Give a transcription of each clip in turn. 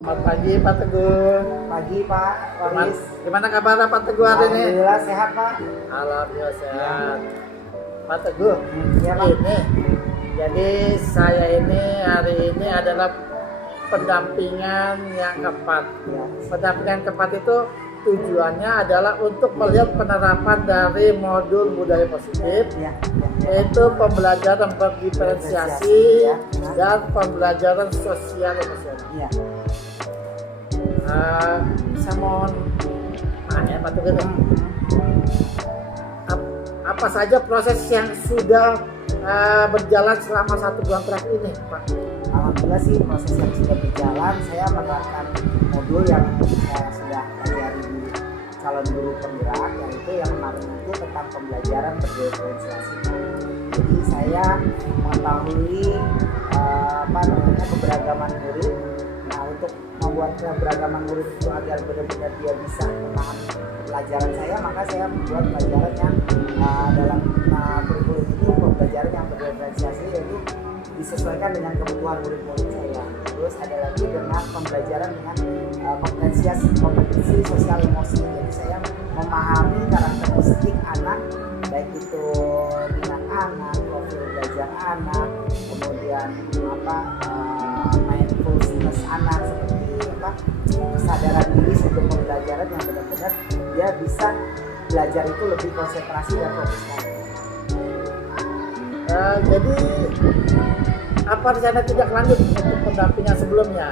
Selamat pagi Pak Teguh. Pagi Pak Waris. Gimana kabar Pak Teguh hari ini? Alhamdulillah sehat Pak. Alhamdulillah sehat. Pak Teguh, Ya, Pak. ini jadi saya ini hari ini adalah pendampingan yang keempat. Ya. Pendampingan keempat itu tujuannya adalah untuk melihat penerapan dari modul budaya positif, Ya. yaitu pembelajaran berdiferensiasi Ya. dan pembelajaran sosial emosional. Ya. Saya mohon tanya Pak Teguh, apa saja proses yang sudah berjalan selama 1 bulan terakhir ini, Pak? Alhamdulillah sih proses yang sudah berjalan. Saya menerapkan modul yang saya sudah pelajari di calon guru penggerak, yaitu yang kemarin itu tentang pembelajaran berdiferensiasi. Jadi saya mengetahui keberagaman murid. Nah, untuk membuat keberagaman murid itu agar benar-benar dia bisa memahami pelajaran saya, maka saya membuat pelajaran yang dalam kurikulum itu pembelajaran yang berdiferensiasi, yaitu disesuaikan dengan kebutuhan murid-murid saya. Terus ada lagi dengan pembelajaran dengan kompetensi sosial emosi. Jadi saya memahami karakteristik anak, baik itu minat anak, profil belajar anak, kemudian mindfulness anak, seperti kesadaran diri sebelum pembelajaran yang benar-benar dia bisa belajar itu lebih konsentrasi dan fokus. Jadi apa rencana tidak lanjut untuk pendampingan sebelumnya?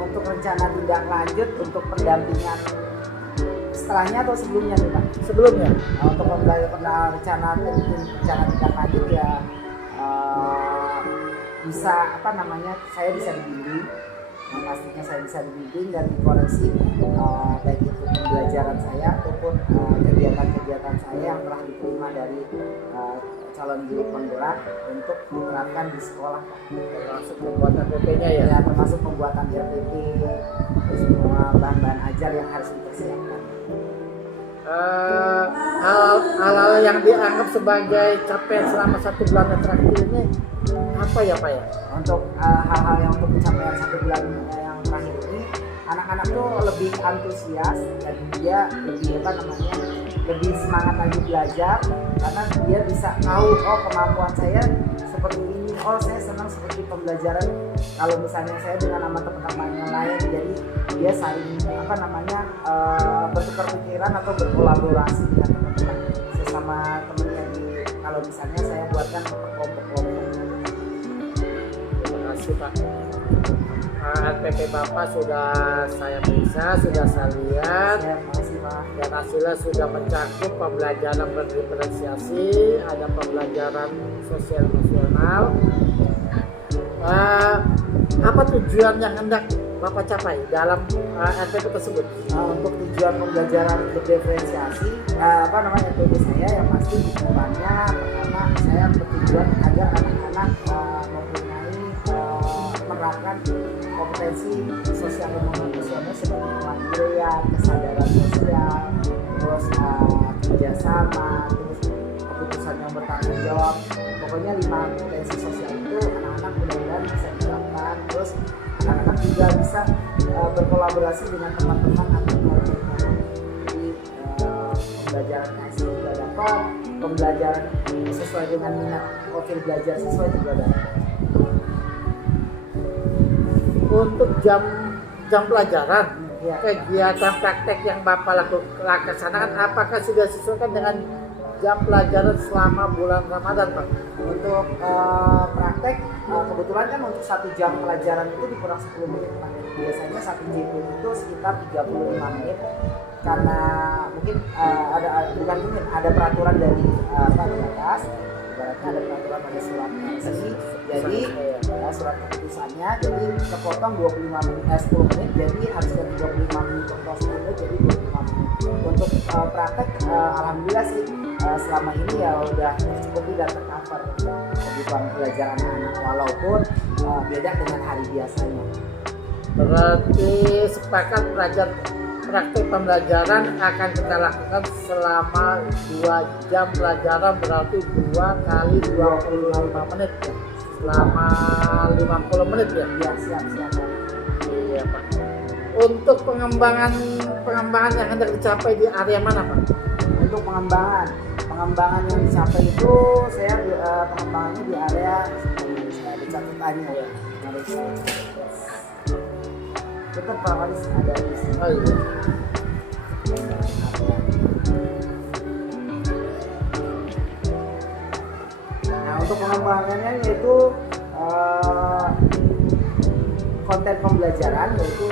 Untuk rencana tidak lanjut untuk pendampingan setelahnya atau sebelumnya nih Pak? Sebelumnya. Untuk rencana tidak lanjut ya bisa saya bisa dibimbing. Pastinya saya bisa dibimbing dan dikoreksi baik itu pembelajaran saya ataupun kegiatan-kegiatan saya yang telah diterima dari calon guru penggerak untuk diterapkan di sekolah, Termasuk pembuatan PP-nya ya? ya, termasuk pembuatan RPP, semua bahan-bahan ajar yang harus dipersiapkan. Hal-hal yang dianggap sebagai capaian selama 1 bulan yang terakhir ini apa ya Pak ya? Untuk hal-hal yang untuk pencapaian 1 bulan yang terakhir ini, anak-anak tuh lebih antusias dan dia lebih semangat lagi belajar, karena dia bisa tahu kemampuan saya seperti ini, saya senang seperti pembelajaran kalau misalnya saya dengan nama teman-teman yang lain. Jadi dia saling bertukar pikiran atau berkolaborasi dengan teman-teman sesama temannya kalau misalnya saya buatkan kelompok-kelompok. Terima kasih Pak. RPP Bapak sudah saya periksa, sudah saya lihat. Terima kasih Pak. Dan hasilnya sudah mencakup pembelajaran berdiferensiasi, ada pembelajaran sosial emosional. Apa tujuan yang hendak Bapak capai dalam RPP tersebut? Untuk tujuan pembelajaran berdiferensiasi, RPP saya yang pasti tujuannya pertama saya bertujuan agar anak-anak menerapkan kompetensi sosial emosional seperti kemandirian, kesadaran sosial, terus kerjasama, terus keputusan yang bertanggung jawab. Pokoknya 5 kompetensi sosial itu anak-anak mudah-mudahan bisa diterapkan. Terus anak-anak juga bisa berkolaborasi dengan teman-teman atau keluarga. Jadi pembelajaran asli juga dapat, pembelajaran sesuai dengan minat profil belajar sesuai juga dapat. Untuk jam pelajaran, Ya. kegiatan praktek yang Bapak laksanakan apakah sudah disesuaikan dengan jam pelajaran selama bulan Ramadan Pak? Untuk praktek kebetulan kan untuk 1 jam pelajaran itu dikurang 10 menit Pak. Biasanya 1 JP itu sekitar 35 menit, karena mungkin ada peraturan dari di atas, ibaratnya ada peraturan, ada surat resmi, jadi surat keputusannya, jadi kepotong 10 menit, jadi harusnya 35 menit untuk 10 menit, jadi 25 menit. Untuk praktek alhamdulillah sih selama ini ya udah cukup dan tercover kebutuhan belajar anak-anak, walaupun beda dengan hari biasanya. Berarti sepakat praktek pembelajaran akan kita lakukan selama 2 jam pelajaran, berarti 2 kali 25 menit ya, selama 50 menit ya. Ya, siap. Untuk pengembangan yang hendak dicapai di area mana, Pak? Untuk pengembangan yang dicapai itu saya pengembangannya di area saya ada catatannya ya. Harus tetap harus ada di sini. Oh iya. Nah, untuk pengembangannya yaitu konten pembelajaran yaitu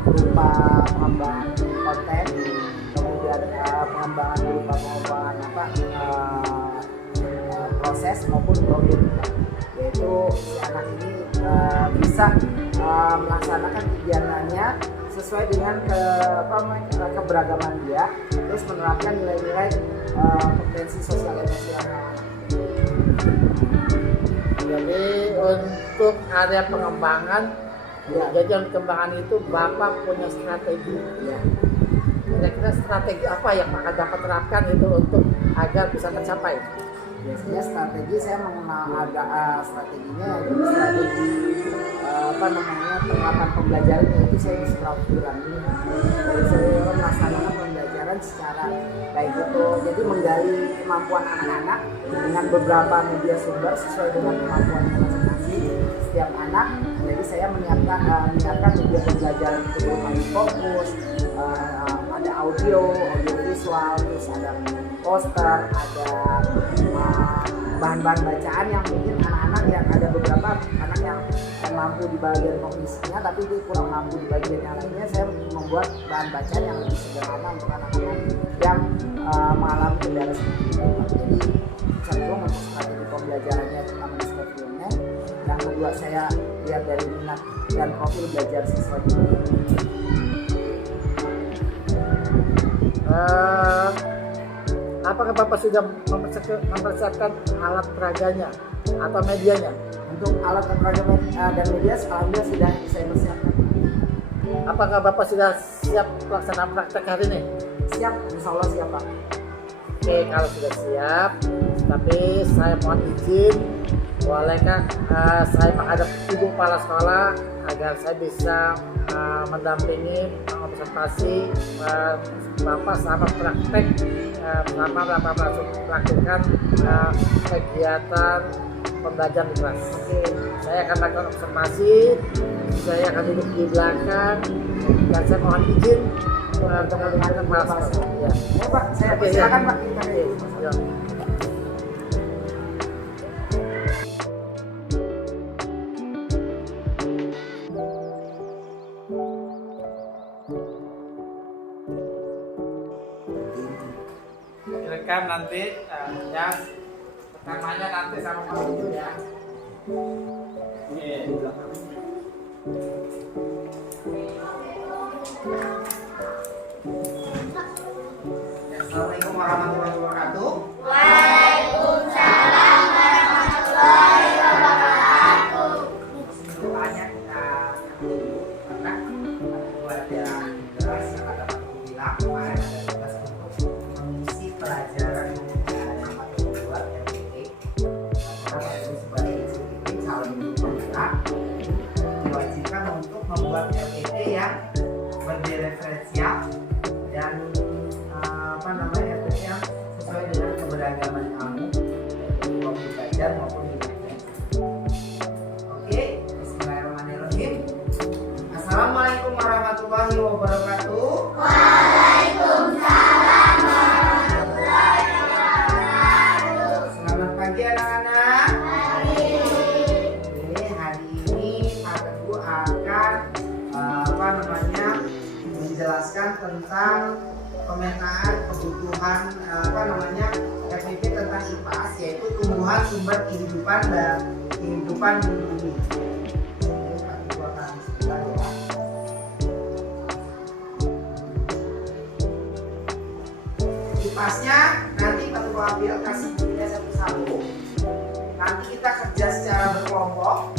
berupa pengembangan konten, kemudian pengembangan berupa pengembangan proses maupun program, yaitu si anak ini bisa melaksanakan kegiatannya sesuai dengan keberagaman dia, terus menerapkan nilai-nilai kompetensi sosial emosional. Jadi untuk area pengembangan, Ya. jadi yang pengembangan itu Bapak punya strategi. Ya. Kira-kira strategi apa yang akan dapat terapkan itu untuk agar bisa tercapai? Biasanya strategi saya mengenal strateginya yaitu strategi penerapan pembelajaran, yaitu saya distrukturkan ini. Jadi saya melaksanakan pembelajaran secara baik itu, jadi menggali kemampuan anak-anak dengan beberapa media sumber sesuai dengan kemampuannya masing-masing setiap anak. Jadi saya menyiapkan media pembelajaran itu berupa fokus, ada audio visual, terus ada poster, ada bahan-bahan bacaan yang mungkin anak-anak yang ada beberapa anak yang mampu di bagian kognisinya tapi dia kurang mampu di bagian yang lainnya, saya membuat bahan bacaan yang lebih sederhana untuk anak-anak yang mengalami kendala seperti itu. Jadi cenderung untuk strategi pembelajarannya terutama di Scotland. Yang kedua, saya lihat dari minat dan profil belajar siswa juga. Apakah Bapak sudah mempersiapkan alat peraganya atau medianya? Untuk alat peraga dan media alhamdulillah sudah saya persiapkan. Apakah Bapak sudah siap pelaksanaan praktek hari ini? Siap, insya Allah siap Pak. Oke, kalau sudah siap, tapi saya mohon izin, bolehkah saya menghadap Ibu Kepala Sekolah agar saya bisa mendampingi, mengobservasi Bapak selama praktek, selama Bapak melakukan kegiatan pembelajaran di kelas. Oke, saya akan melakukan observasi, saya akan duduk di belakang, dan saya mohon izin untuk mendengarkan Kepala Sekolah. Ya. Ya Pak, saya Oke, persilakan ya. Pak. Kita Oke, ya. Direkam nanti ya, pertamanya nanti sama Pak Ibu ya. Oke. Assalamualaikum warahmatullahi wabarakatuh. Doanya kita dulu karena buat yang jelas yang ada Pak Guru bilang kemarin ada tugas untuk mengisi pelajaran yang Pak Guru buat RPT. Karena Pak Guru sebagai institusi calon guru pemula diwajibkan untuk membuat RPT yang berdireferensial dan RPT yang sesuai dengan keberagaman kamu, waktu belajar maupun di kajian. Oke, bismillahirrahmanirrahim. Assalamualaikum warahmatullahi wabarakatuh. Waalaikumsalam warahmatullahi wabarakatuh. Selamat pagi anak-anak. Oke, hari ini Pak Teguh akan menjelaskan tentang pemetaan kebutuhan FIP tentang IPAS, yaitu tumbuhan sumber kehidupan dan kehidupan di bumi. Pak Teguh akan sebentar ya. IPAS-nya nanti Pak Teguh ambil, kasih bukunya satu-satu. Nanti kita kerja secara berkelompok.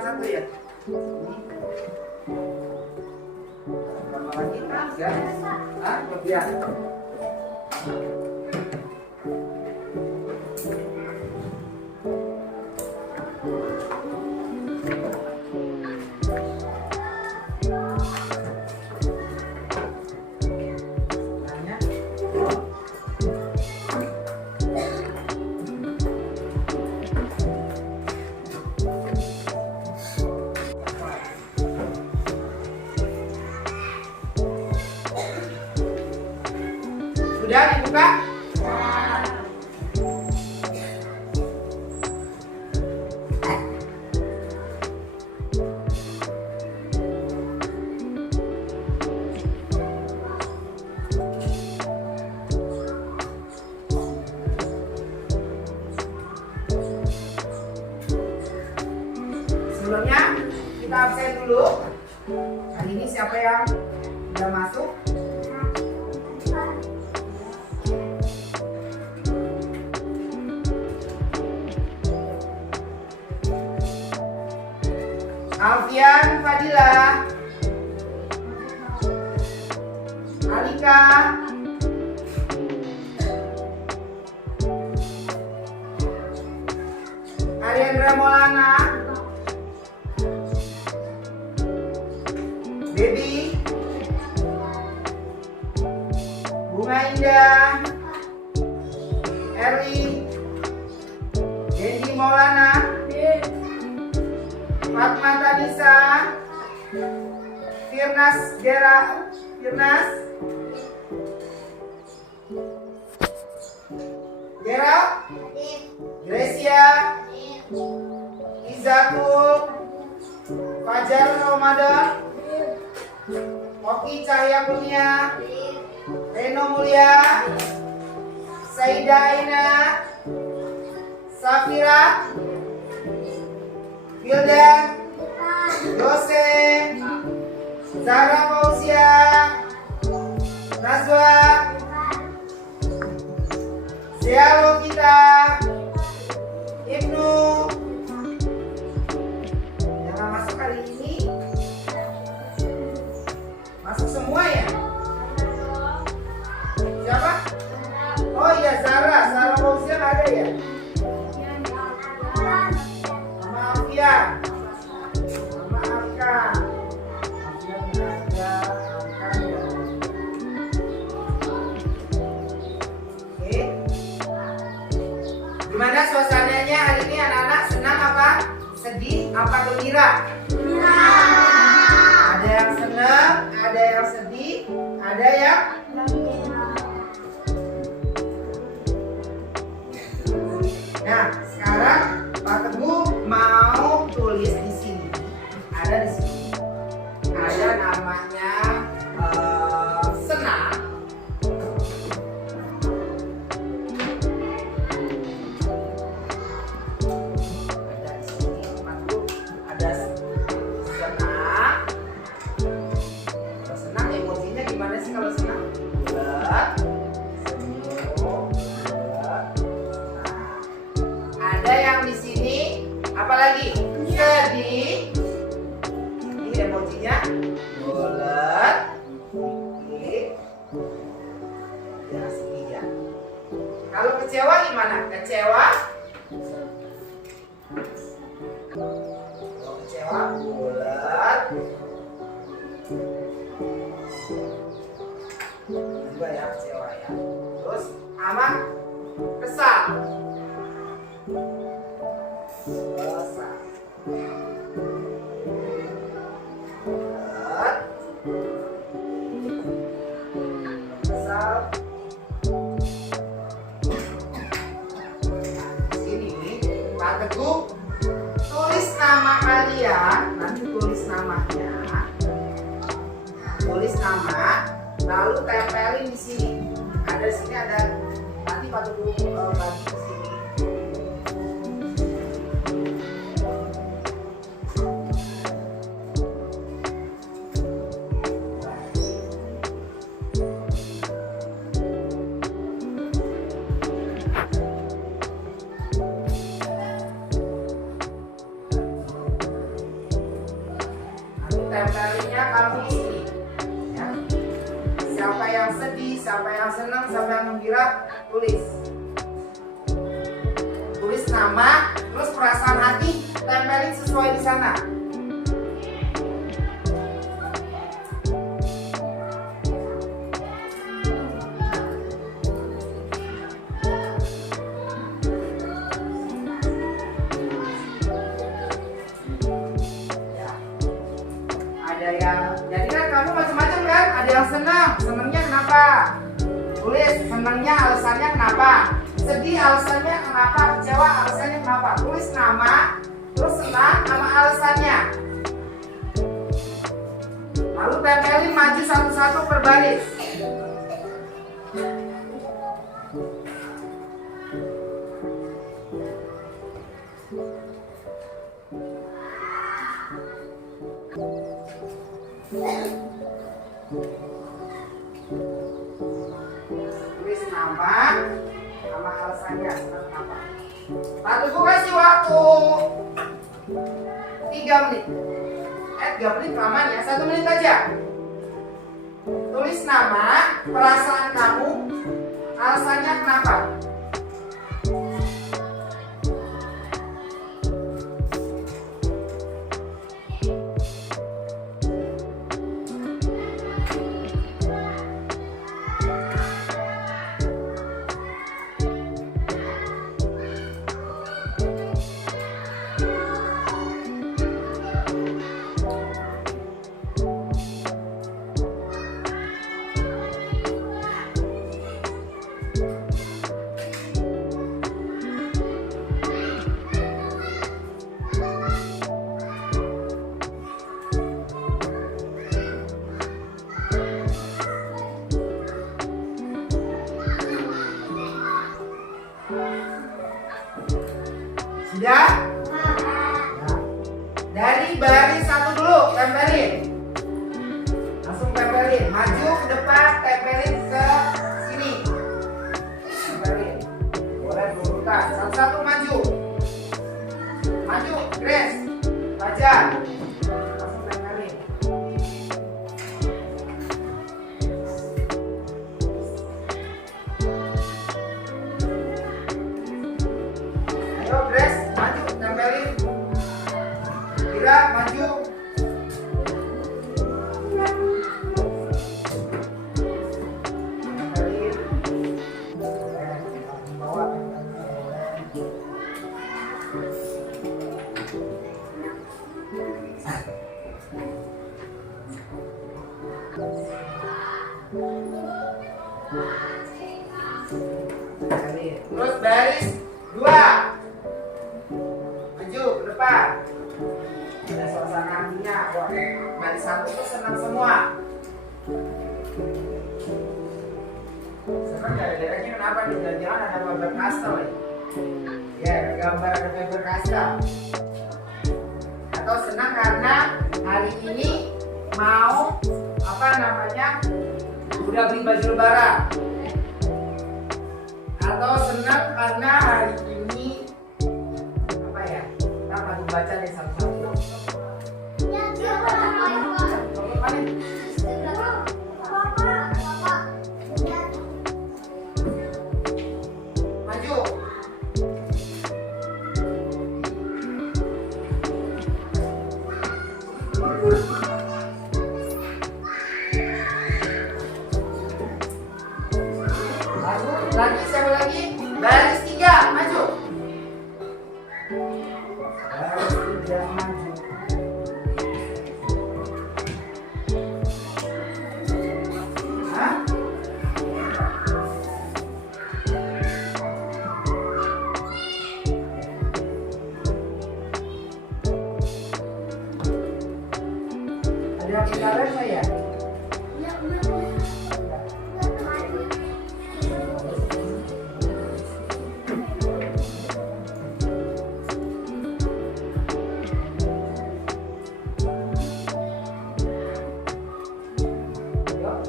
satu ya. Ini. Berapa lagi? 3. Ah, kemudian. Sudah dibuka? Sebelumnya kita absen dulu. Hari ini siapa yang sudah masuk? Alfian Fadila, Alika, Ariandra Maulana, Baby, Bunga Indah, Eri, Dendi Maulana, Fatma Tanisa, Firnas Gera, Gracia, Izatul, Fajar Ramadan, Oki Cahaya Kurnia, Reno Mulia, Saida Aina, Safira, Wildan, Yose, Zara Fauzia, Nazwa, Zia kita, Ibnu. Yang masuk kali ini masuk semua ya? Siapa? Oh iya, Zara Fauzia ada ya? Alfia, Mama Alka, Oke. Gimana suasananya hari ini anak-anak? Senang apa? Sedih apa gembira? Ada yang senang, ada yang sedih, ada yang Nah, sekarang Pak Teguh mau tulis di sini. Ada di sini. Ada namanya senang. Ada di sini Pak Teguh. Ada senang. Kalau senang emosinya gimana sih kalau senang? Bulat. Senyum. Bulat. Ada yang di sini apa lagi? Sedih. Ini emojinya bulat. Ini ya sedih ya. Kalau kecewa gimana? Kecewa. Kalau kecewa bulat. Juga ya kecewa ya. Terus aman kesal. Kesal. Kesal. Sini Pak Teguh tulis nama kalian, nanti tulis namanya, tulis nama, lalu tempelin di sini. Ada di sini ada, nanti Pak Teguh bagi di sini. yang sedih, siapa yang senang, siapa yang gembira, tulis. Tulis nama, terus perasaan hati tempelin sesuai di sana. Ada yang, jadi kan kamu macam-macam kan? Ada yang senang, senangnya kenapa? Tulis senangnya alasannya kenapa? Sedih alasannya kenapa? Kecewa alasannya kenapa? Tulis nama, terus senang sama alasannya. Lalu tempelin maju satu-satu per baris. Tulis nama sama alasannya kenapa. Lalu gue kasih waktu 3 menit. 3 menit kelamaan ya, 1 menit aja. Tulis nama, perasaan kamu, alasannya kenapa. Sudah? Dari baris satu dulu, tempelin. Langsung tempelin. Maju ke depan, tempelin ke sini. Tempelin. Boleh berurutan. Satu-satu maju. Maju, Grace. Baca. Langsung tempelin. Ayo, Grace. Maju, tempelin. Kira, maju. Tempelin. Bawa. Tempelin. Terus baris 2. Maju ke depan. Ada suasana hatinya. Wah, baris 1 tuh senang semua. Senang gara-garanya kenapa nih? Jangan-jangan ada Faber Castell ya? Ya, ada gambar ada Faber Castell. Atau senang karena hari ini mau apa namanya? Udah beli baju lebaran. Atau senang karena hari ini apa ya? Kita akan baca deh satu-satu. Maju. Lagi, siapa lagi? Baris 3, maju. Baris 3, maju. Hah? Ada yang ketinggalan nggak ya?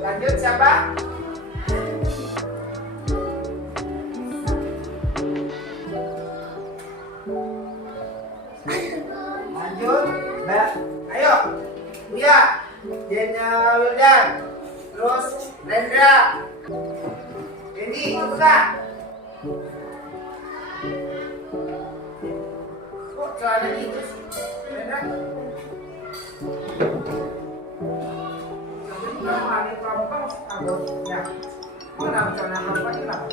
Lanjut siapa? Lanjut, Mbak. Ayo, Buya, Daniel Wildan. Terus Rendra. Ini bukan. Kok celananya itu sih? Rendra. Kamu aneh kamu kan agak ya. Mana celana apa ini lah?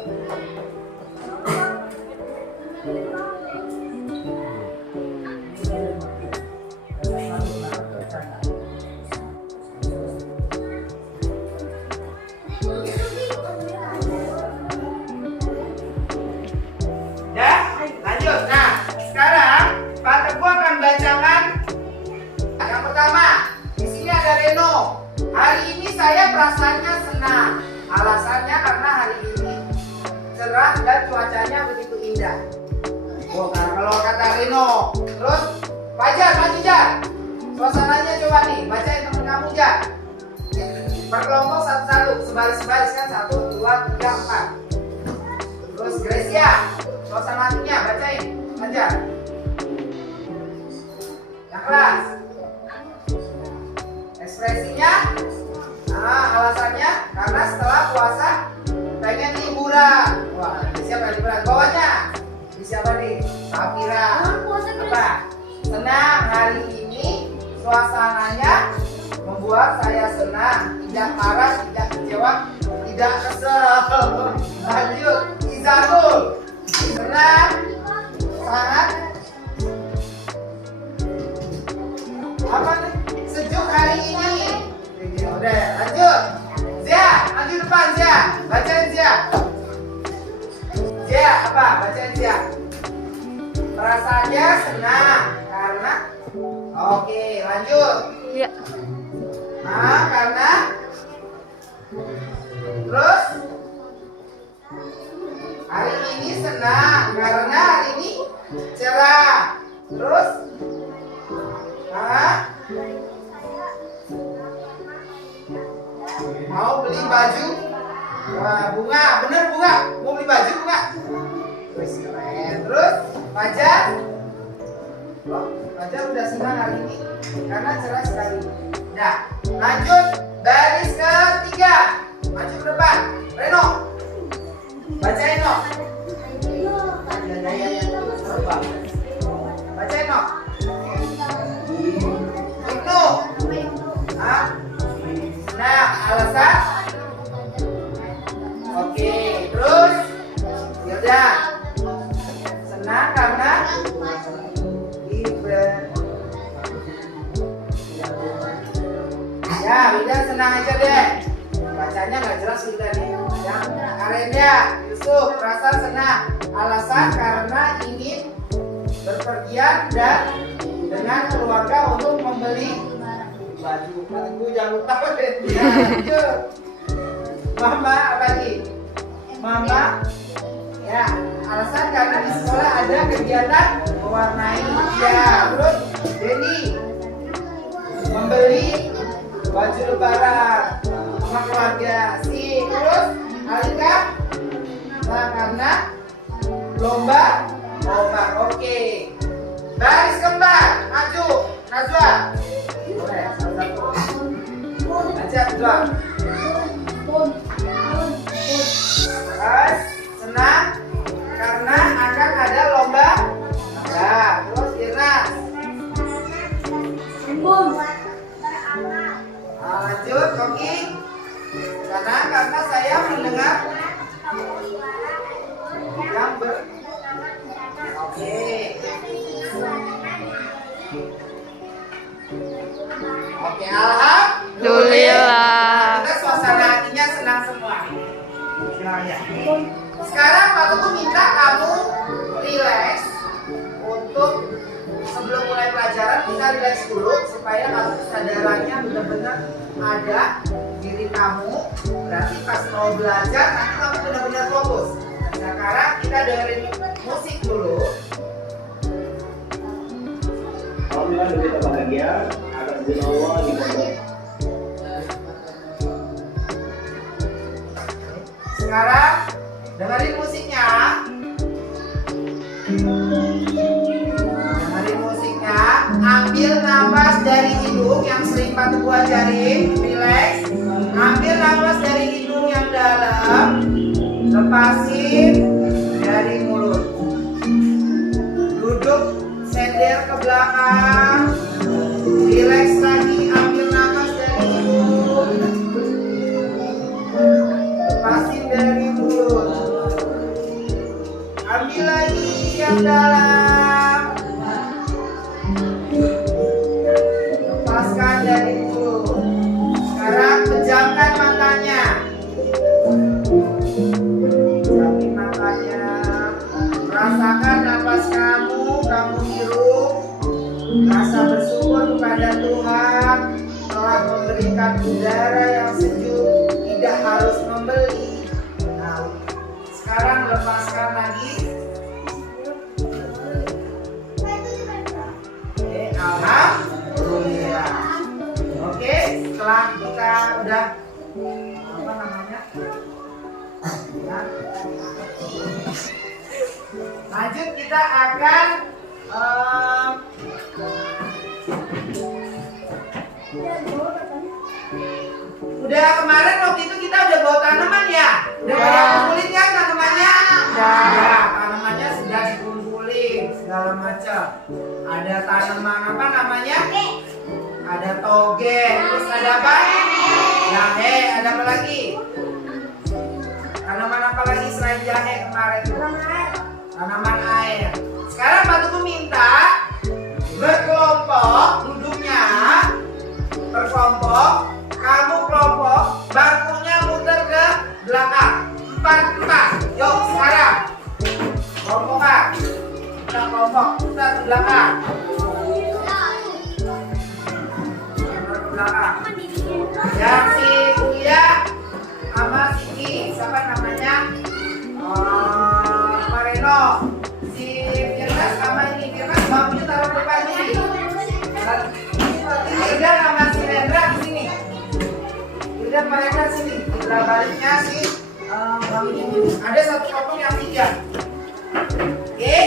Ya, lanjut. Nah, sekarang Pak Teguh akan bacakan yang pertama. Di sini ada Reno. Hari ini saya perasaannya senang. Alasannya karena hari ini cerah dan cuacanya begitu indah. Oh, nah, kalau kata Reno. Terus Fajar, maju Jar. Suasananya coba nih, bacain temen kamu Jar. Berkelompok satu-satu, sebaris-sebaris kan 1, 2, 3, 4. Terus Gracia, suasana hatinya bacain, Fajar. Yang keras. Ekspresinya, alasannya karena setelah puasa pengen liburan. Wah, ini siapa yang liburan? Bawahnya, ini siapa nih? Safira. Apa? Senang hari ini, suasananya membuat saya senang, tidak marah, tidak kecewa, tidak kesel. Lanjut, Izarul. Senang, sangat apa nih? Sejuk hari ini. Udah, lanjut. Zia, maju depan Zia. Bacain Zia. Zia, apa? Bacain Zia. Perasaannya senang karena oke, lanjut. Iya. Nah, karena terus hari ini senang karena hari ini cerah. Terus mau beli baju. Wah, bunga, bener bunga. Mau beli baju bunga. Terus keren. Terus Fajar. Oh, Fajar udah senang hari ini karena cerah sekali. Nah, lanjut baris ketiga. Maju ke depan. Reno. Bacain no. Bacain no. Ibnu. Nah, alasan. Oke, terus yaudah. Senang karena ya, udah senang aja deh. Bacanya nggak jelas kita nih. Yang Arenda, Yusuf, rasa senang. Alasan karena ingin berpergian dan dengan keluarga untuk membeli baju. Aku jangan lupa deh. Ya, lanjut. Mama apa lagi? Mama. Ya, alasan karena di sekolah ada kegiatan mewarnai. Ya, terus Denny membeli baju lebaran sama keluarga. Terus Alika karena lomba. Oke. Baris keempat, maju. Najwa. Boleh, satu-satu. Baca Najwa. Senang karena akan ada lomba. Nah, terus Irnas. Lanjut, Koki. Karena saya mendengar yang Oke. Oke, alhamdulillah. Kita suasana hatinya senang semua. Ya. Sekarang Pak Teguh minta kamu relax untuk sebelum mulai pelajaran kita relax dulu supaya kamu kesadarannya benar-benar ada diri kamu. Berarti pas mau belajar nanti kamu benar-benar fokus. Sekarang kita dengerin musik dulu. Alhamdulillah kita bahagia atas izin Allah di pondok. Sekarang dengerin musiknya. Dengerin musiknya. Ambil nafas dari hidung yang sering Pak Teguh ajarin. Relax. Ambil nafas mendapatkan udara yang sejuk, tidak harus membeli. Nah, sekarang lepaskan lagi. Oke, alhamdulillah. Oke, setelah kita udah apa namanya? Ya. Lanjut kita akan udah kemarin waktu itu kita udah bawa tanaman ya? Udah pada kumpulin kan tanamannya? Ya, tanamannya sudah dikumpulin segala macam. Ada tanaman apa namanya? Ada toge, terus ada apa? Jahe, ada apa lagi? Tanaman apa lagi selain jahe kemarin? Tanaman air. Sekarang Pak Tugu minta berkelompok duduknya, berkelompok. Kamu kelompok, bangkunya muter ke belakang. 4. Yuk sekarang. Kelompokan. Kita kelompok, muter ke belakang. Muter ke belakang. Yang si Uya sama si Ki, siapa namanya? Mareno. Si Firnas sama ini, Firnas bangkunya taruh depan sini. Irda sama si Rendra di sini. Irda mereka sini. Irda baliknya si bangkunya ini. Ada satu kelompok yang 3. Oke.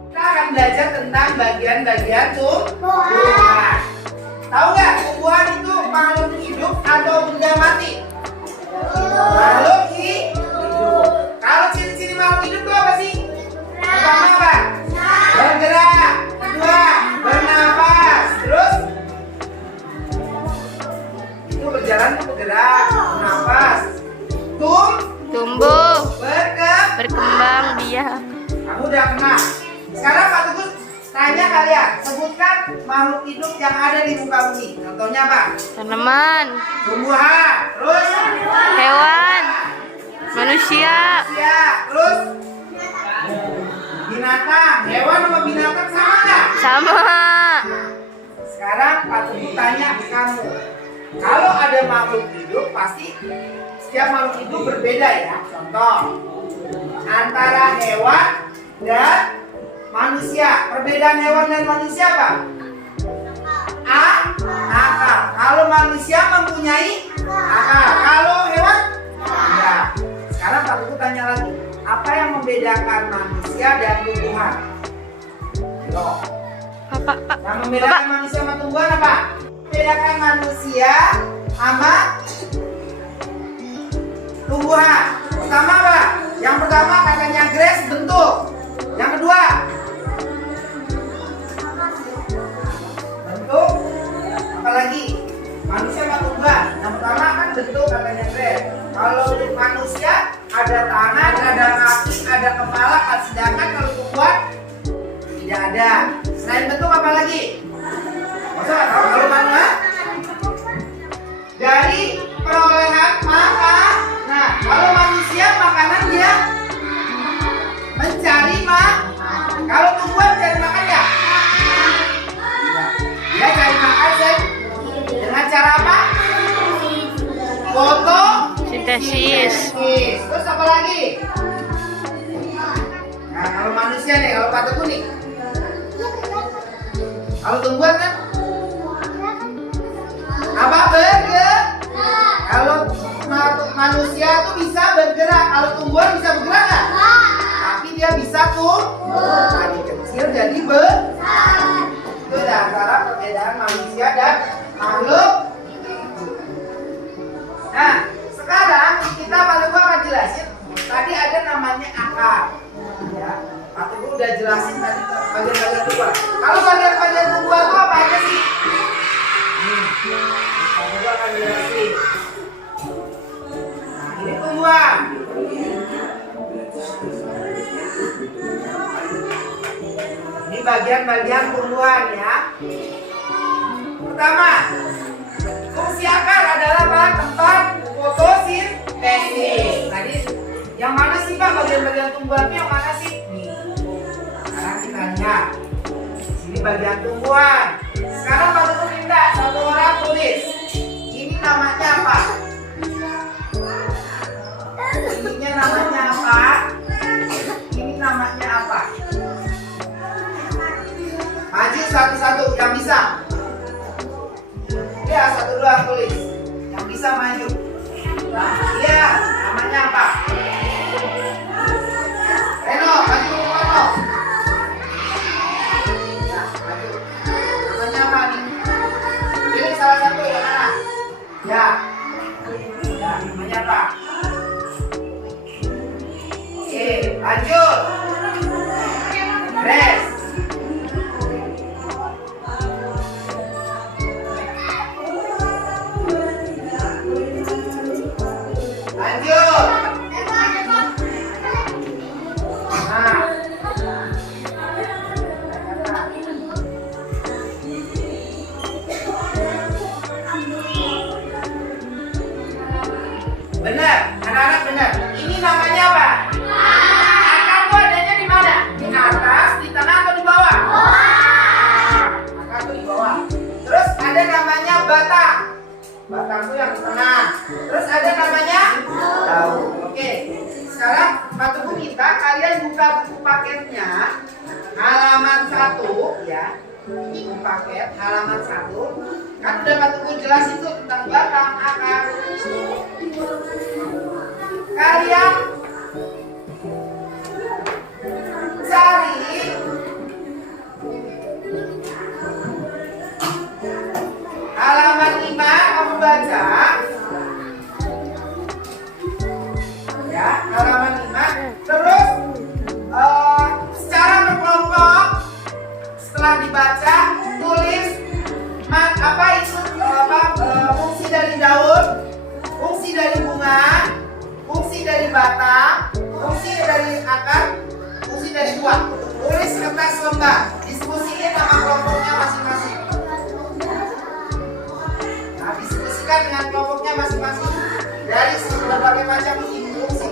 Kita akan belajar tentang bagian-bagian tumbuhan. Tahu nggak tumbuhan itu makhluk hidup atau benda mati? Makhluk hidup. Kalau ciri-ciri makhluk hidup itu apa sih? Pertama apa? Bergerak. Kedua, bernapas. Terus itu berjalan itu bergerak, bernapas. Tumbuh, Berkembang. biak. Kamu udah kenal. Sekarang Pak Tugus tanya kalian, sebutkan makhluk hidup yang ada di muka bumi. Contohnya apa? Tanaman, Tumbuhan. Terus hewan, manusia, terus binatang. Hewan sama binatang sama nggak? sama. Sekarang Pak Tugus tanya ke kamu. Kalau ada makhluk hidup pasti setiap makhluk hidup berbeda ya. Contoh antara hewan dan manusia. Perbedaan hewan dan manusia apa? Akal. Kalau manusia mempunyai akal. Kalau hewan tidak. Sekarang Pak Tugu tanya lagi. Apa yang membedakan manusia dan tumbuhan? Ayo. Pak. Yang membedakan manusia sama tumbuhan apa? Membedakan manusia sama tumbuhan. Pertama apa? Yang pertama katanya Grace bentuk. Yang kedua bentuk. Apalagi manusia sama tumbuhan. Yang pertama kan bentuk katanya Grace. Kalau untuk manusia ada tangan, ada kaki, ada kepala. Sedangkan kalau tumbuhan tidak ada. Selain bentuk apa lagi? Masa nggak tahu kalau mana? Dari perolehan makan. Nah, kalau manusia makanan dia mencari makan. Kalau tumbuhan cari makan ya? Dia cari makan dengan cara apa? Sintesis. Terus apa lagi? Nah, kalau manusia nih, kalau Pak Teguh nih. Kalau tumbuhan kan? Apa bergerak? Kalau manusia tuh bisa bergerak, kalau tumbuhan bisa bergerak nggak? Tapi dia bisa tumbuh dari kecil jadi besar. Itu antara perbedaan manusia dan makhluk hidup. Nah, sekarang kita Pak Teguh akan jelasin. Tadi ada namanya akar. Ya, Pak Teguh udah jelasin tadi bagian-bagian tumbuhan. Kalau bagian-bagian tumbuhan itu apa aja sih? Pak Teguh akan jelasin. Nah, ini tumbuhan. Ini bagian-bagian tumbuhan ya. Pertama, fungsi akar adalah apa? Tempat fotosintesis. Tadi Yang mana sih Pak bagian-bagian tumbuhannya yang mana sih? Nih. Sekarang kita lihat. Sini bagian tumbuhan. Sekarang Pak Teguh minta satu orang tulis. Ini namanya apa? Ininya namanya apa? Ini namanya apa? Maju satu-satu yang bisa. Ya, satu dua tulis. Yang bisa maju. Iya, namanya apa? Reno, maju Reno. Ya, maju. Namanya apa nih? Pilih salah satu yang mana? Ya. Ya, namanya apa? Oke, lanjut. Rest. Lanjut. Nah. Benar, anak-anak benar. Ini namanya apa? Akar itu adanya di mana? Di atas, di tengah atau di bawah? Akar itu di bawah. Terus ada namanya batang. Batang itu yang di tengah. Terus ada namanya daun. Oke. Sekarang Pak Teguh minta kalian buka buku paketnya halaman 1 ya. Buku paket halaman 1. Kan udah Pak Teguh jelas itu tentang batang, akar. Kalian cari halaman 5, kamu baca ya, halaman 5. Terus secara berkelompok setelah dibaca tulis apa itu fungsi dari daun, fungsi dari bunga, fungsi dari batang, fungsi dari akar, fungsi dari buah. Tulis kertas lembar, diskusiin sama kelompoknya masing-masing. Nah, diskusikan dengan kelompoknya masing-masing dari berbagai macam fungsi.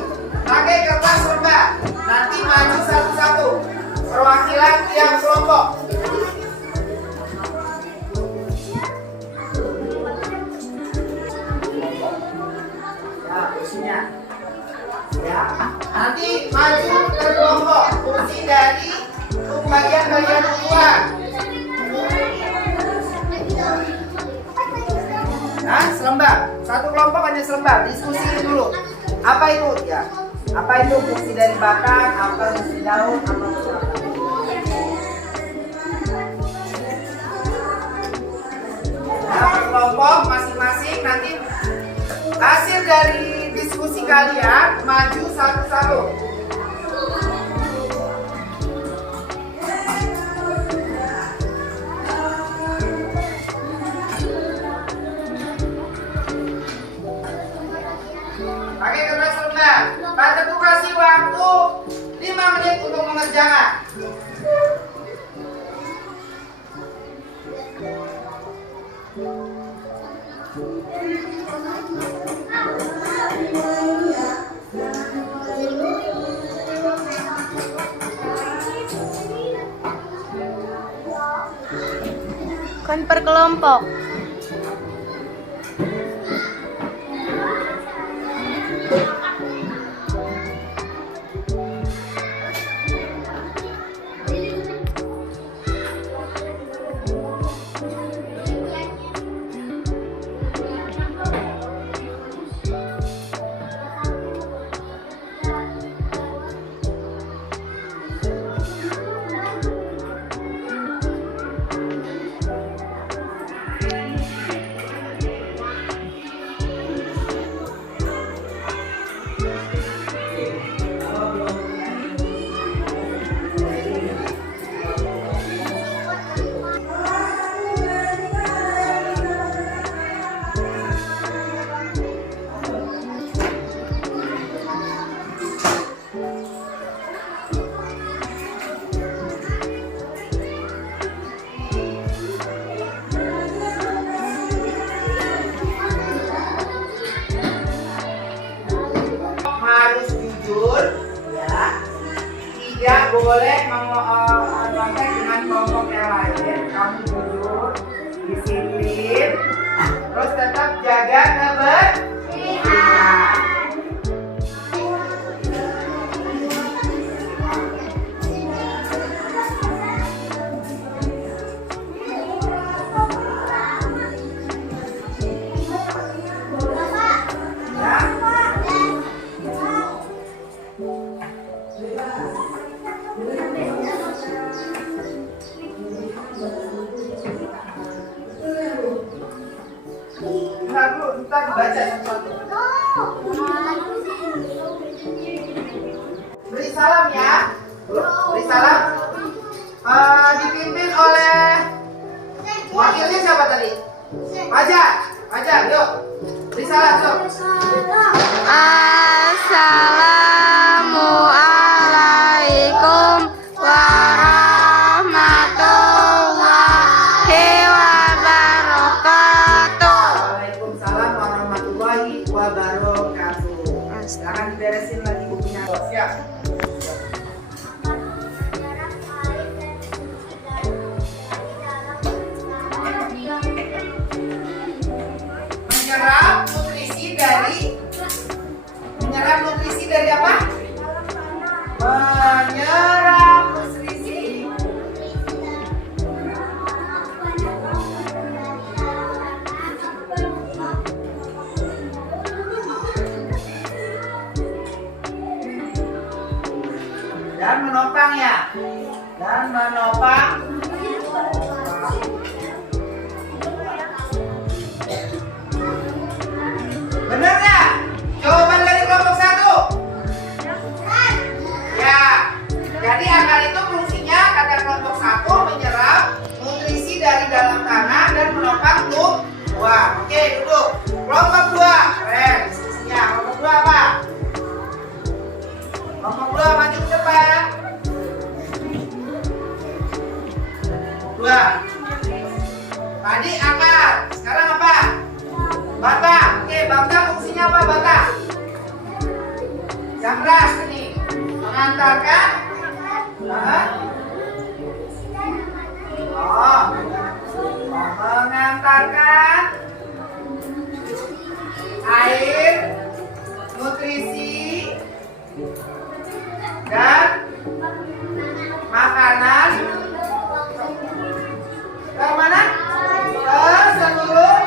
Pakai kertas lembar, nanti maju satu-satu perwakilan tiap kelompok. Ya, fungsinya. Ya, nanti maju ke kelompok fungsi dari bagian-bagian tumbuhan. Nah, selembar. Satu kelompok hanya selembar. Diskusi dulu. Apa itu? Ya. Apa itu fungsi dari batang? Apa fungsi daun? Apa fungsi apa? Nah, kelompok masing-masing nanti hasil dari diskusi kalian maju satu-satu. Pakai kertas lembar. Pak Teguh kasih waktu 5 menit untuk mengerjakan. Kan per kelompok. tidak boleh mengkontak dengan kelompok yang lain. Kamu jujur, disiplin, terus tetap jaga kebersihan. Ntar baca satu-satu. Beri salam ya. Beri salam. Dipimpin oleh wakilnya siapa tadi? Fajar, yuk. Beri salam, yuk. Assalamualaikum warahmatullahi wabarakatuh. Waalaikumsalam warahmatullahi wabarakatuh. Silahkan diberesin lagi bukunya. Siap. Menyerap nutrisi dari apa? Menyerap nutrisi. Dan menopang ya. Dan menopang. Benar nggak? Jawaban dari kelompok 1. Ya. Jadi akar itu fungsinya kata kelompok 1 menyerap nutrisi dari dalam tanah dan menopang tumbuhan. Oke, duduk. Kelompok 2. Keren diskusinya. Kelompok 2 apa? Kelompok 2 maju ke depan. 2. Tadi akar. Sekarang apa? Bata. Oke, bata fungsinya apa bata? Yang keras ini mengantarkan mengantarkan air, nutrisi dan makanan ke mana? Ke seluruh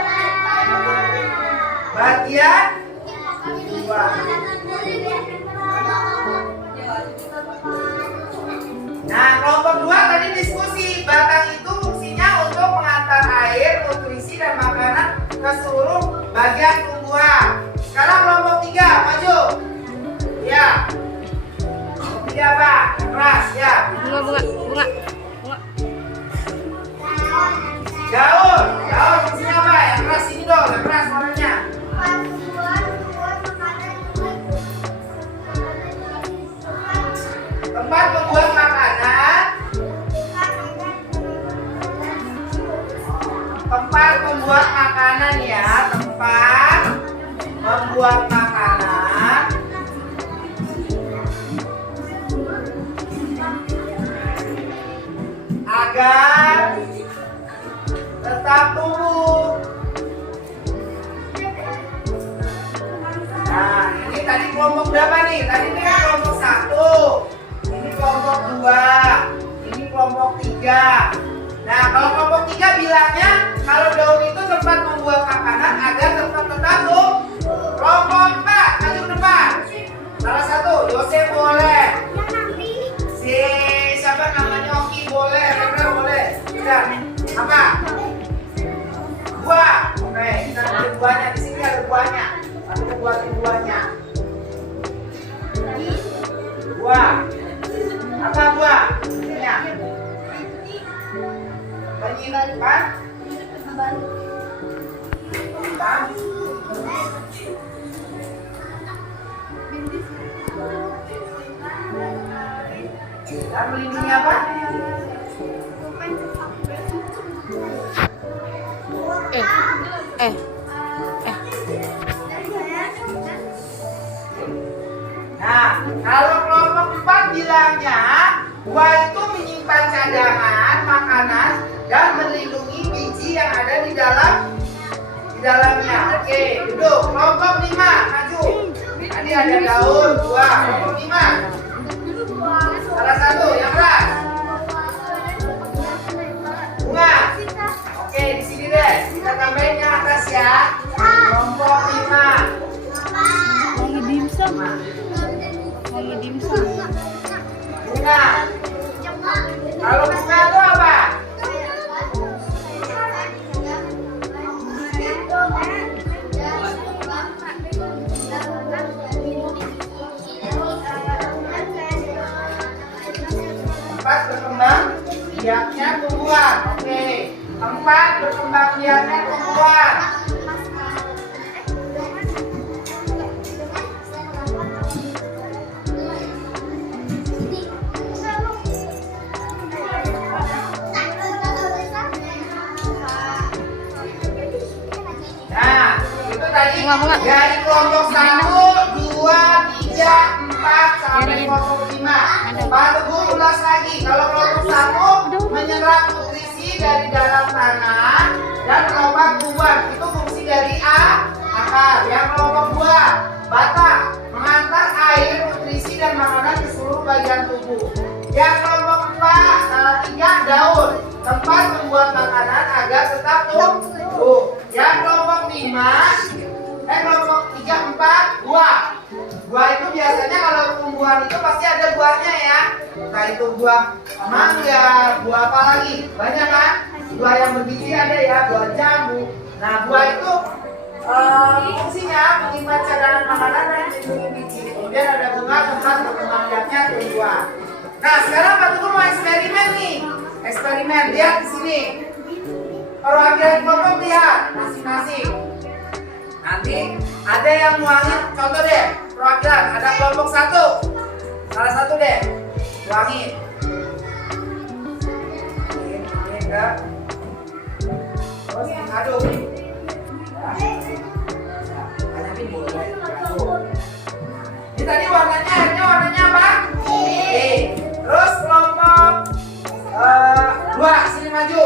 bagian tubuh. Nah, kelompok 2 tadi diskusi. Batang itu fungsinya untuk mengantar air, nutrisi dan makanan ke seluruh bagian tumbuhan. Sekarang kelompok 3, maju. Ya. Kelompok 3 apa? Keras, ya. Bunga. Daun fungsinya apa? Yang keras ini dong, yang keras warnanya. Tempat membuat makanan. Tempat membuat makanan ya, tempat membuat makanan. Agar tetap tumbuh. Nah, ini tadi kelompok berapa nih? Tadi ini kan kelompok 1. Ini kelompok 2. Ini kelompok 3. Nah, kalau kelompok 3 bilangnya kalau daun itu tempat membuat makanan agar tetap tumbuh. Kelompok 4, maju ke depan. Salah satu, Yosef boleh. Si siapa namanya Oki boleh, Rendra boleh. Sudah. Apa? Buah. Oke, kita ada buahnya. Di sini ada buahnya. Aku buatin buahnya. Buah. Apa buah? Ini. Penyimpanan. Dan melindungi apa? Nah, kalau kelompok 4 bilangnya Gua itu menyimpan cadangan makanan dan melindungi biji yang ada di dalamnya. Oke, duduk. Kelompok 5, maju. Tadi ada daun, buah. Kelompok 5. Salah satu, yang keras. Bunga. Oke, di sini deh. Kita tambahin yang atas ya. Kelompok 5. Mau ngedimsum. Bunga. Kalau bunga itu apa? Empat berkembang biaknya tumbuhan. Oke. 4 berkembang biaknya tumbuhan. Nah, itu tadi Bunga. dari kelompok 1, 2, 3, 4 sampai kelompok 5. Pak Teguh ulas lagi. Kalau kelompok 1 menyerap nutrisi dari dalam tanah dan kelompok 2 itu fungsi dari akar. Yang kelompok 2 batang mengantar air, nutrisi dan makanan ke seluruh bagian tubuh. Yang kelompok 3 daun tempat membuat makanan agar tetap tumbuh. Yang kelompok 3, 4 buah. Buah itu biasanya kalau tumbuhan itu pasti ada buahnya ya. Entah itu buah mangga, buah apa lagi? Banyak kan? Buah yang berbiji ada ya, buah jambu. Nah, buah itu fungsinya menyimpan cadangan makanan dan melindungi biji. Kemudian ada bunga tempat berkembang biaknya tumbuhan. Nah, sekarang Pak Teguh mau eksperimen nih. Eksperimen, lihat di sini. Perwakilan kelompok lihat masing-masing. Nanti ada yang nuangin, contoh deh, perwakilan ada kelompok 1. Salah satu deh, nuangin. Ini enggak. Terus aduk. Banyakin boleh. Ini tadi warnanya, airnya warnanya apa? Terus kelompok 2, sini maju.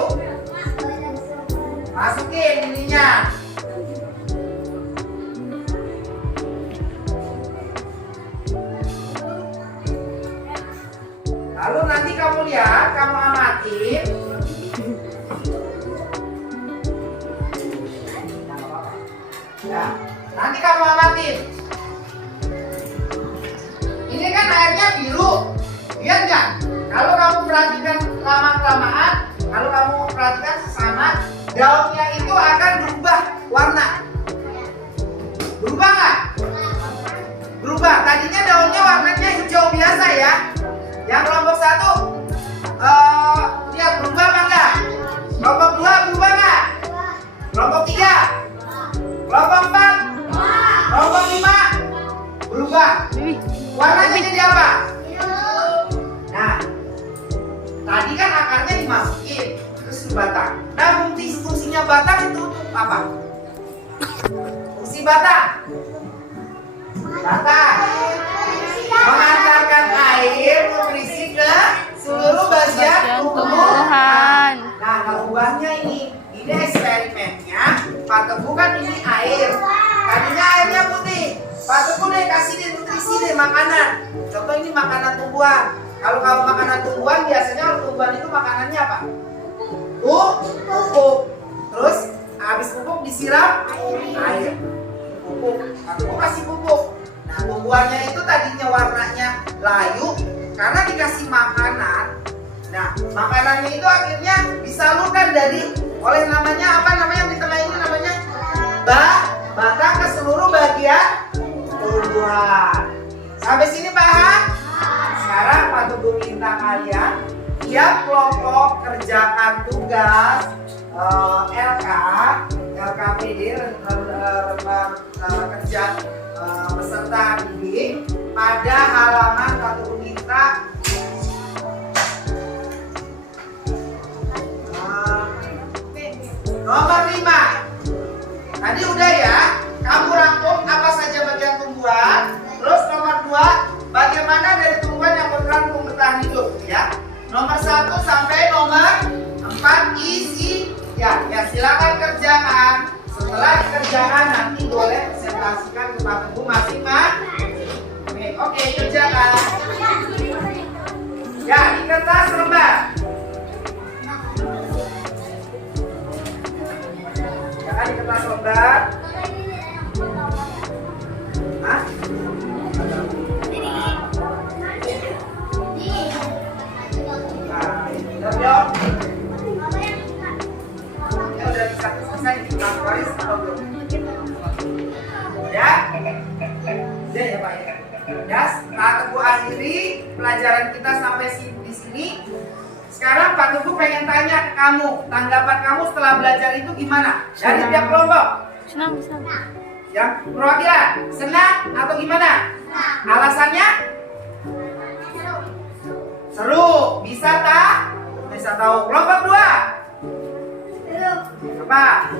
Masukin ininya. Lalu nanti kamu lihat, kamu amatin. Nah, nanti kamu amatin. Ini kan airnya biru, lihat nggak? Kalau kamu perhatikan lama-kelamaan, kalau kamu perhatikan sama, daunnya itu akan berubah warna. Berubah nggak? Berubah. Tadinya daunnya warnanya hijau biasa ya. Yang kelompok 1 lihat berubah apa enggak? Kelompok 2 berubah nggak? Kelompok 3, kelompok 4, kelompok 5 berubah. Warnanya jadi apa? Nah, tadi kan akarnya dimasukin terus batang. Nah, fungsinya batang itu untuk apa? Fungsi batang mengantarkan air, nutrisi ke seluruh bagian tumbuhan. Nah, kalau buahnya ini eksperimennya Pak Teguh kan ini air. Tadinya airnya putih. Pak Teguh deh kasih deh nutrisi deh makanan. Contoh ini makanan tumbuhan. Kalau makanan tumbuhan biasanya kalau tumbuhan itu makanannya apa? Pupuk. Terus habis pupuk disiram air. Pupuk. Pak Teguh kasih pupuk. Nah, tumbuhannya itu tadinya warnanya layu karena dikasih makanan. Nah, makanannya itu akhirnya disalurkan oleh namanya apa namanya di tengah ini namanya batang ke seluruh bagian tumbuhan. Sampai sini paham? Sekarang Pak Teguh minta kalian tiap kelompok kerjakan tugas LKPD kerja peserta didik pada halaman Pak Teguh minta nomor 5. Tadi udah ya, kamu rangkum apa saja bagian tumbuhan. Terus nomor 2, bagaimana dari tumbuhan yang berperan untuk bertahan hidup. Ya. ya. Nomor 1 sampai nomor 4 isi. Ya silakan kerjakan. Setelah dikerjakan nanti boleh presentasikan ke Pak Teguh masing-masing. Oke, kerjakan. Ya, di kertas lembar. Ya, di kertas lembar. Hah? Nah, ya udah bisa selesai di Paris atau belum? Ya? Ya Pak ya. Ya, Pak Teguh akhiri pelajaran kita sampai di sini. Sekarang Pak Teguh pengen tanya ke kamu, tanggapan kamu setelah belajar itu gimana? Dari tiap kelompok. Senang. Yang perwakilan, senang atau gimana? Alasannya? Seru. Bisa tak? Bisa tahu. Kelompok 2. Apa?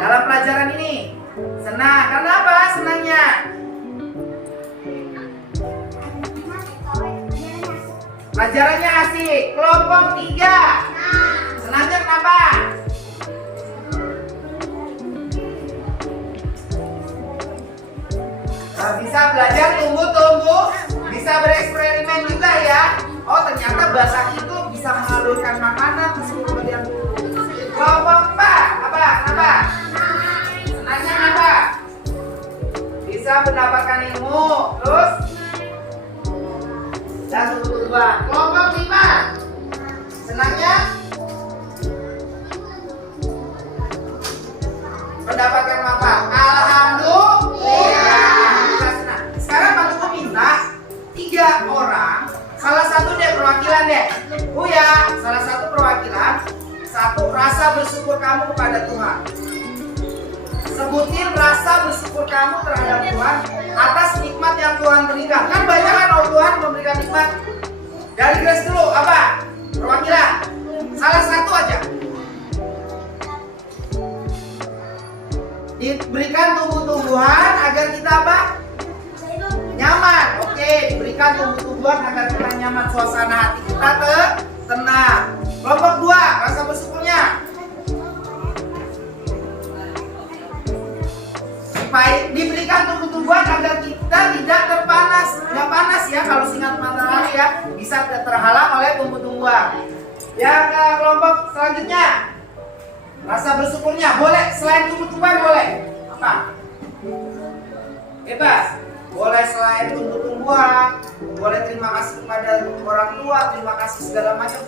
Dalam pelajaran ini senang. Karena apa senangnya? Pelajarannya asik. Kelompok 3. Senangnya kenapa? Nah, bisa belajar tumbuh-tumbuh, bisa bereksperimen juga ya. Oh ternyata bahasa itu bisa mengalurkan makanan ke seluruh bagian tubuh. Kelompok 4. Apa? Kenapa? Senangnya kenapa? Bisa mendapatkan ilmu. Terus? Dan tumbuh-tumbuhan. Kelompok 5. Senangnya? Mendapatkan apa? Alhamdulillah. Kita senang. Sekarang Pak Teguh minta 3 orang. Salah satu deh perwakilan deh. Ya, salah satu perwakilan. 1 rasa bersyukur kamu kepada Tuhan. Sebutin rasa bersyukur kamu terhadap Tuhan atas nikmat yang Tuhan berikan. Kan banyak kan Tuhan memberikan nikmat. Dari Grace dulu, apa? Perwakilan. Salah satu aja. Diberikan tumbuh-tumbuhan agar kita apa? Nyaman. Oke, diberikan tumbuh-tumbuhan agar kita nyaman, suasana hati kita tenang. Kelompok 2, rasa bersyukurnya. Supaya diberikan tumbuh-tumbuhan agar kita tidak terpanas. Nggak panas ya kalau sinar matahari ya, bisa terhalang oleh tumbuh-tumbuhan. Yang kelompok selanjutnya, rasa bersyukurnya boleh selain tumbuh-tumbuhan boleh apa? Bebas. Boleh selain tumbuh-tumbuhan, boleh terima kasih kepada orang tua, terima kasih segala macam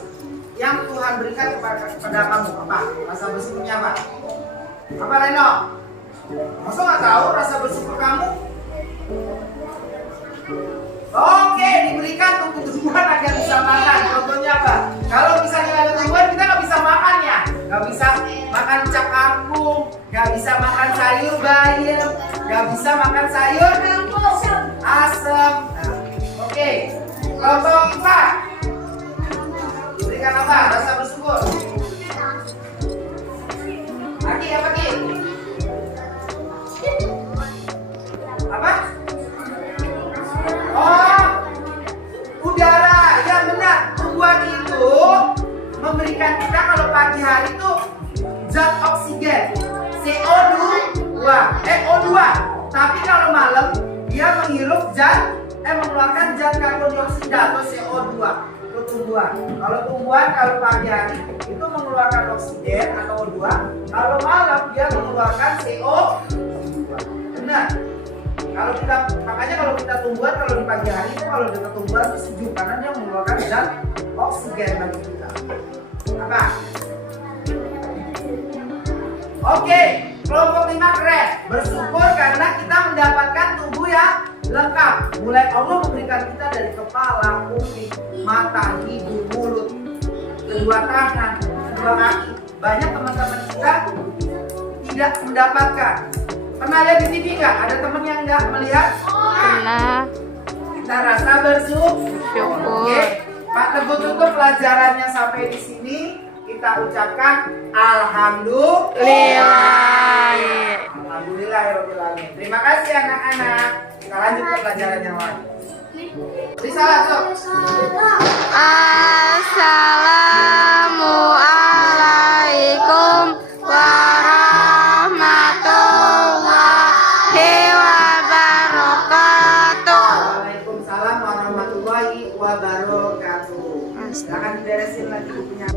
yang Tuhan berikan kepada kamu. Apa? Rasa bersyukurnya apa? Apa Reno? Masa nggak tahu rasa bersyukur kamu? Oke, diberikan tumbuh-tumbuhan agar bisa makan. Contohnya apa? Kalau misalnya nggak ada tumbuhan, kita nggak bisa makan ya. Nggak bisa makan cap kangkung, nggak bisa makan sayur bayam, nggak bisa makan sayur asam. Nah, oke. Kelompok 4. Diberikan apa? Rasa bersyukur. Aki apa Ki? Apa? Oh, udara. Ya benar. Tumbuhan itu memberikan kita kalau pagi hari itu zat oksigen CO2. Tapi kalau malam dia menghirup mengeluarkan zat karbon dioksida atau CO2 untuk tumbuhan. Kalau tumbuhan kalau pagi hari itu mengeluarkan oksigen atau O2, kalau malam dia mengeluarkan CO2. Benar. Makanya kalau kita tumbuhan kalau di pagi hari itu kalau dekat tumbuhan itu sejuk karena dia mengeluarkan zat oksigen bagi kita. Apa? Oke, kelompok 5 keren. Bersyukur karena kita mendapatkan tubuh yang lengkap. Mulai Allah memberikan kita dari kepala, kuping, mata, hidung, mulut, kedua tangan, kedua kaki. Banyak teman-teman kita tidak mendapatkan. Pernah lihat di TV nggak? Ada teman yang nggak melihat? Pernah. Kita rasa bersyukur. Oke, Pak Teguh tutup pelajarannya sampai di sini. Kita ucapkan alhamdulillah. Alhamdulillahirobbilalamin. Terima kasih anak-anak. Kita lanjut ke pelajaran yang lain. Bisa langsung. warahmatullahi wabarakatuh. Silakan beresin lagi bukunya.